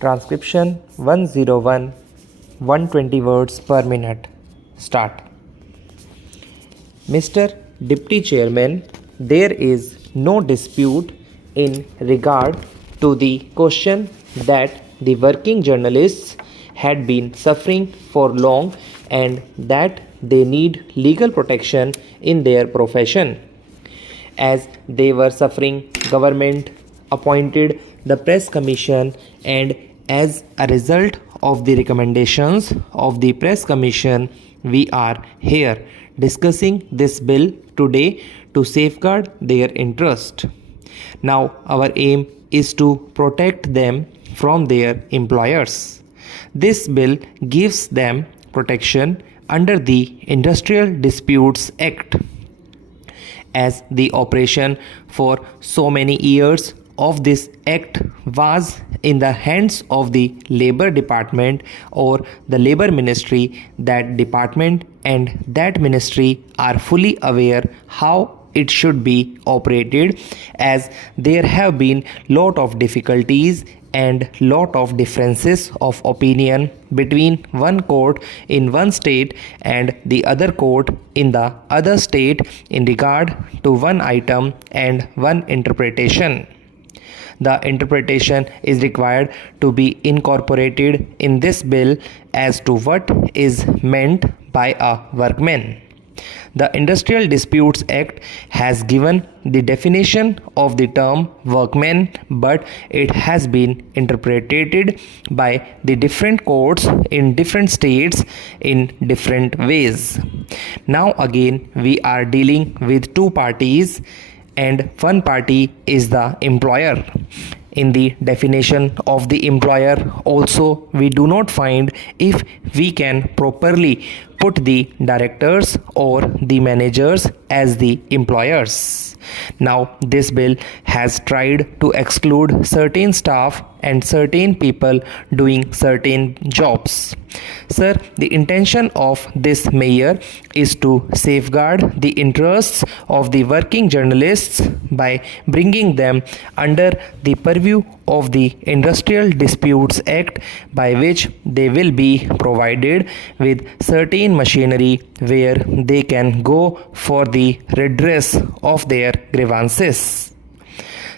Transcription 101 120 words per minute. Start. Mr. Deputy Chairman, there is no dispute in regard to the question that the working journalists had been suffering for long and that they need legal protection in their profession. As they were suffering, government appointed the press commission, and as a result of the recommendations of the press commission, we are here discussing this bill today to safeguard their interest. Now our aim is to protect them from their employers. This bill gives them protection under the Industrial Disputes Act. As the operation for so many years of this act was in the hands of the Labour Department or the Labour Ministry, that department and that ministry are fully aware how it should be operated, as there have been lot of difficulties and lot of differences of opinion between one court in one state and the other court in the other state in regard to one item and one interpretation. The interpretation is required to be incorporated in this bill as to what is meant by a workman. The Industrial Disputes Act has given the definition of the term workman, but it has been interpreted by the different courts in different states in different ways. Now again, we are dealing with two parties, and one party is the employer. In the definition of the employer also, we do not find if we can properly put the directors or the managers as the employers. Now this bill has tried to exclude certain staff and certain people doing certain jobs. Sir, the intention of this measure is to safeguard the interests of the working journalists by bringing them under the purview of the Industrial Disputes Act, by which they will be provided with certain machinery where they can go for the redress of their grievances.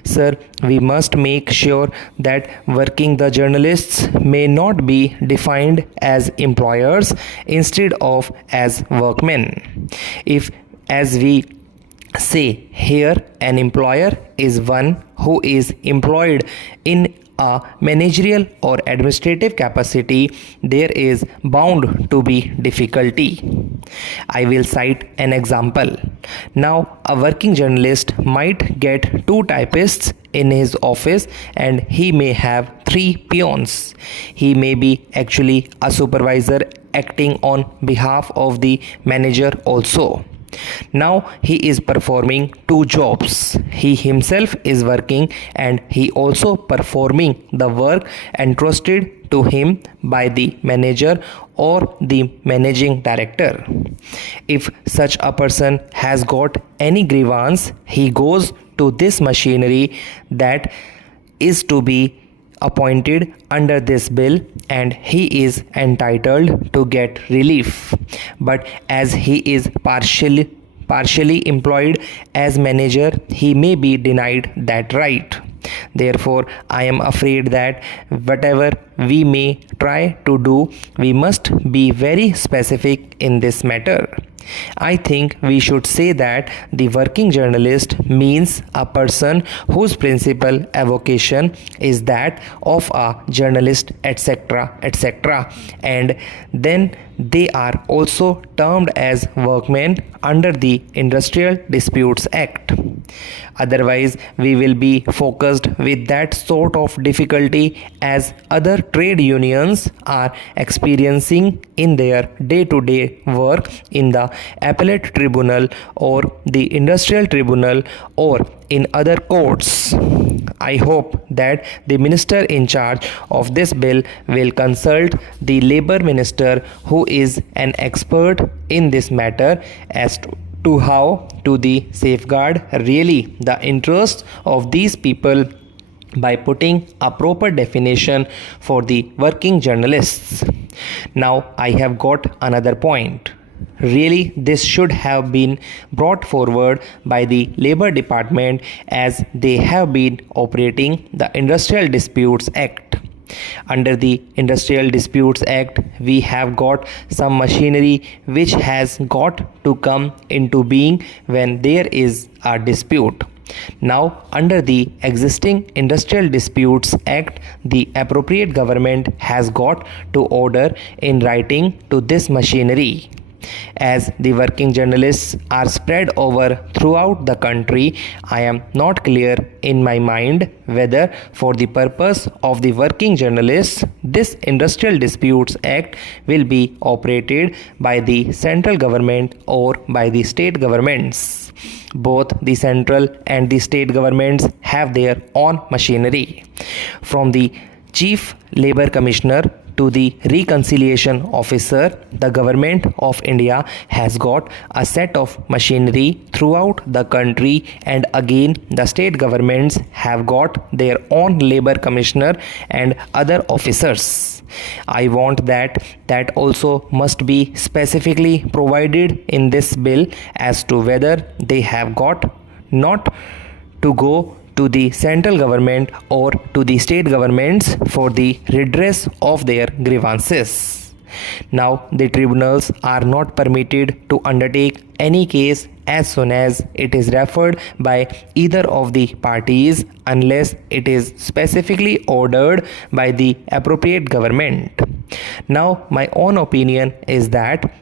Sir, we must make sure that working the journalists may not be defined as employers instead of as workmen. If, as we say here, an employer is one who is employed in a managerial or administrative capacity, there is bound to be difficulty. I will cite an example. Now, a working journalist might get two typists in his office and he may have three peons. He may be actually a supervisor acting on behalf of the manager also. Now he is performing two jobs. He himself is working and he also performing the work entrusted to him by the manager or the managing director. If such a person has got any grievance, he goes to this machinery that is to be appointed under this bill and he is entitled to get relief. But as he is partially employed as manager, he may be denied that right. Therefore, I am afraid that whatever we may try to do, we must be very specific in this matter. I think we should say that the working journalist means a person whose principal avocation is that of a journalist, etc., etc., and then they are also termed as workmen under the Industrial Disputes Act. Otherwise, we will be focused with that sort of difficulty as other trade unions are experiencing in their day-to-day work in the appellate tribunal or the industrial tribunal or in other courts. I hope that the minister in charge of this bill will consult the Labour Minister, who is an expert in this matter, as to how to the safeguard really the interests of these people by putting a proper definition for the working journalists. Now I have got another point. Really, this should have been brought forward by the Labour Department as they have been operating the Industrial Disputes Act. Under the Industrial Disputes Act, we have got some machinery which has got to come into being when there is a dispute. Now, under the existing Industrial Disputes Act, the appropriate government has got to order in writing to this machinery. As the working journalists are spread over throughout the country, I am not clear in my mind whether for the purpose of the working journalists, this Industrial Disputes Act will be operated by the central government or by the state governments. Both the central and the state governments have their own machinery. From the Chief Labour Commissioner to the reconciliation officer, the government of India has got a set of machinery throughout the country, and again the state governments have got their own labor commissioner and other officers. I want that also must be specifically provided in this bill as to whether they have got not to go to the central government or to the state governments for the redress of their grievances. Now, the tribunals are not permitted to undertake any case as soon as it is referred by either of the parties unless it is specifically ordered by the appropriate government. Now, my own opinion is that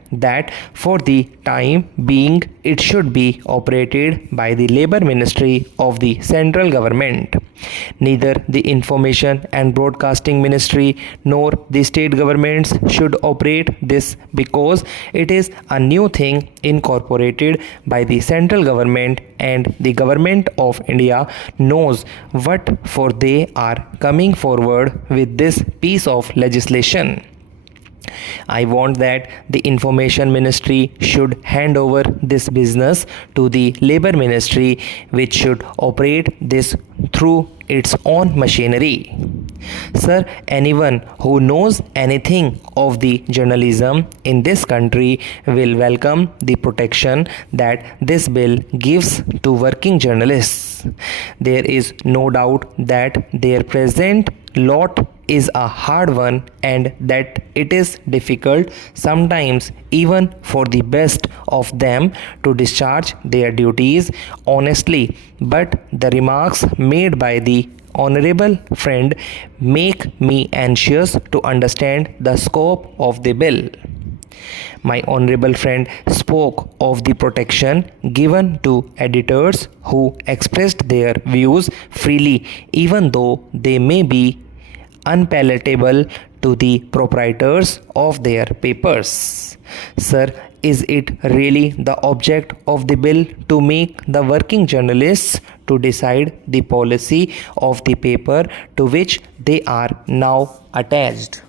for the time being, it should be operated by the Labour Ministry of the central government. Neither the Information and Broadcasting Ministry nor the state governments should operate this because it is a new thing incorporated by the central government, and the government of India knows what for they are coming forward with this piece of legislation. I want that the Information Ministry should hand over this business to the Labour Ministry, which should operate this through its own machinery. Sir, anyone who knows anything of the journalism in this country will welcome the protection that this bill gives to working journalists. There is no doubt that their present lot is a hard one and that it is difficult sometimes even for the best of them to discharge their duties honestly, but the remarks made by the honorable friend make me anxious to understand the scope of the bill. My honorable friend spoke of the protection given to editors who expressed their views freely, even though they may be unpalatable to the proprietors of their papers. Sir, is it really the object of the bill to make the working journalists to decide the policy of the paper to which they are now attached?